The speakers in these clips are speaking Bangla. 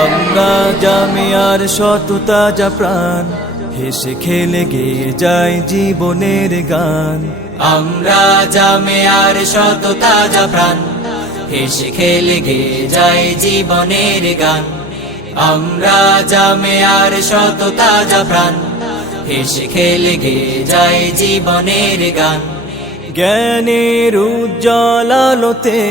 আমরা জামিয়ার সততা যা প্রাণ। হেসে খেলে গেয়ে যায় জীবনের গান। আমরা জামিয়ার সততা যা প্রাণ। হেসে খেলে গে যায় জীবনের গান। আমরা জামিয়ার সততা যা প্রাণ। হেসে খেলে গে যায় জীবনের গান। জ্ঞানের উজ্জ্বল আলোতে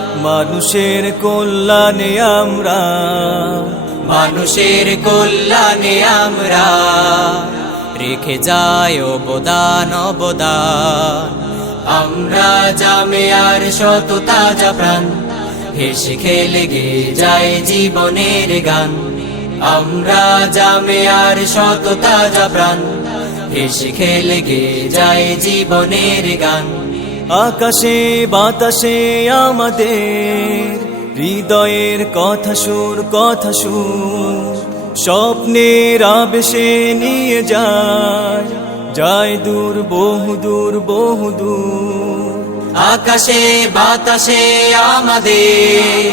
মানুষের কল্যাণে আমরা। মানুষের কল্যাণে আমরা। রেখে যাই অবদান অবদান। আমরা জামে আর শত তাজা প্রাণ। হেসে খেলে গে যায় জীবনের গান। আমরা জামে আর শত তাজা প্রাণ। হেসে খেলে গে যায় জীবনের গান। আকাশে, বাতাসে আমাদের, হৃদয়ের কথা সুর কথা সুর। স্বপ্নের আবেশে নিয়ে যায় যায় দূর, বহু দূর বহু দূর। আকাশে, বাতাসে আমাদের,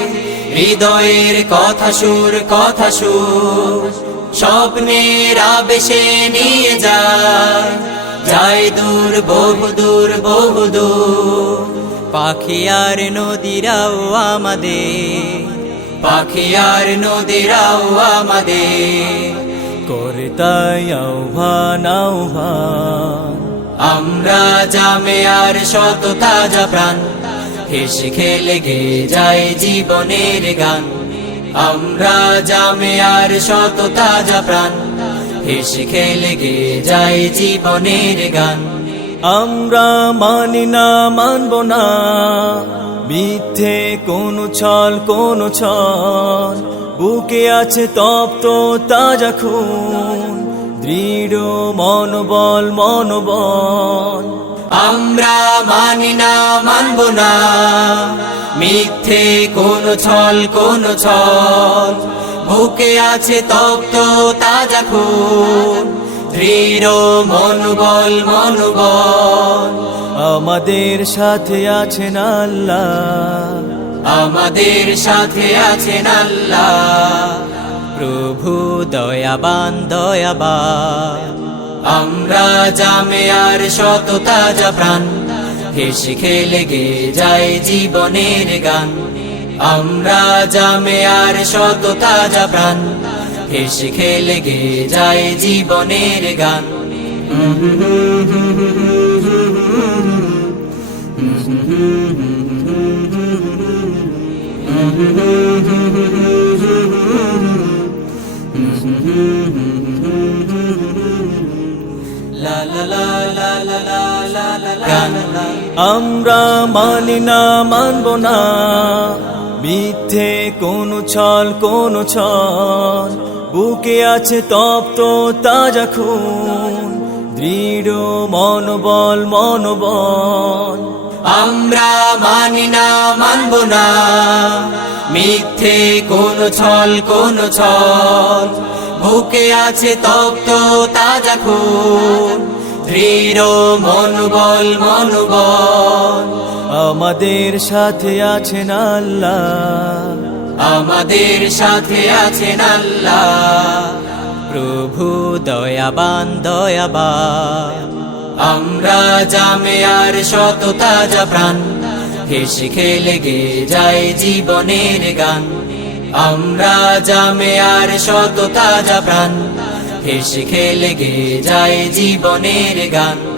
হৃদয়ের কথা সুর কথা সুর। স্বপ্নের আবেশে নিয়ে যায় যায় দূর, বহু দূর বহু দূর। পাখি আর নদীরাও আমাদের। পাখি আর নদীরাও আমাদের। করে তাই আহ্বান আহ্বান। আমরা জামে আর শত তাজা প্রাণ। হেসে খেলে গে যায় জীবনের গান। আমরা জামে আর শত তাজা প্রাণ। হেসে খেলে গে যায় জীবনের গান। আমরা মানি না, মানব না। মিথ্যে কোন ছল কোন ছল। বুকে আছে তপ্ত, তাজা খুন। দৃঢ় মনোবল মনোবল। আমরা মানি না, মানব না। মিথ্যে কোন ছল কোন ছল। বুকে আছে তপ্ত তাজা খুন। দৃঢ় মনোবল মনোবল। আমাদের সাথে আছেন আল্লাহ। আমাদের সাথে আছেন আল্লাহ। প্রভু দয়াবান দয়াবান। আমরা জামে আর শত তাজা প্রাণ। হেসে খেলে গে যায় জীবনের গান। আমরা জামে আর শত তাজা প্রাণ। হেসে খেলে গে যায় জীবনের গান। আমরা মানি না, মানব না। মিথ্যে কোন ছল কোন ছল। বুকে আছে তপ্ত তাজা খুন। দৃঢ় মনোবল মনোবল। আমরা মানি না, মানব না। মিথ্যে কোন ছল কোন ছল। বুকে আছে তপ্ত তাজা খুন। দৃঢ় মনোবল মনোবল। আমাদের সাথে আছেন আল্লাহ। আমাদের সাথে আছেন আল্লাহ। প্রভু দয়াবান দয়াবান। আমরা জামে আর শত তাজা প্রাণ হেসে খেলে গে যায় জীবনের গান। আমরা জামে আর শত তাজা প্রাণ হেসে খেলে গে যায় জীবনের গান।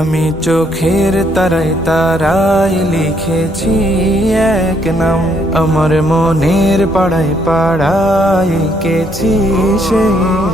আমি চোখের তারাই তারাই লিখেছি এক নাম আমার মনের পাড়ায় পাড়ায় কেছি সেই।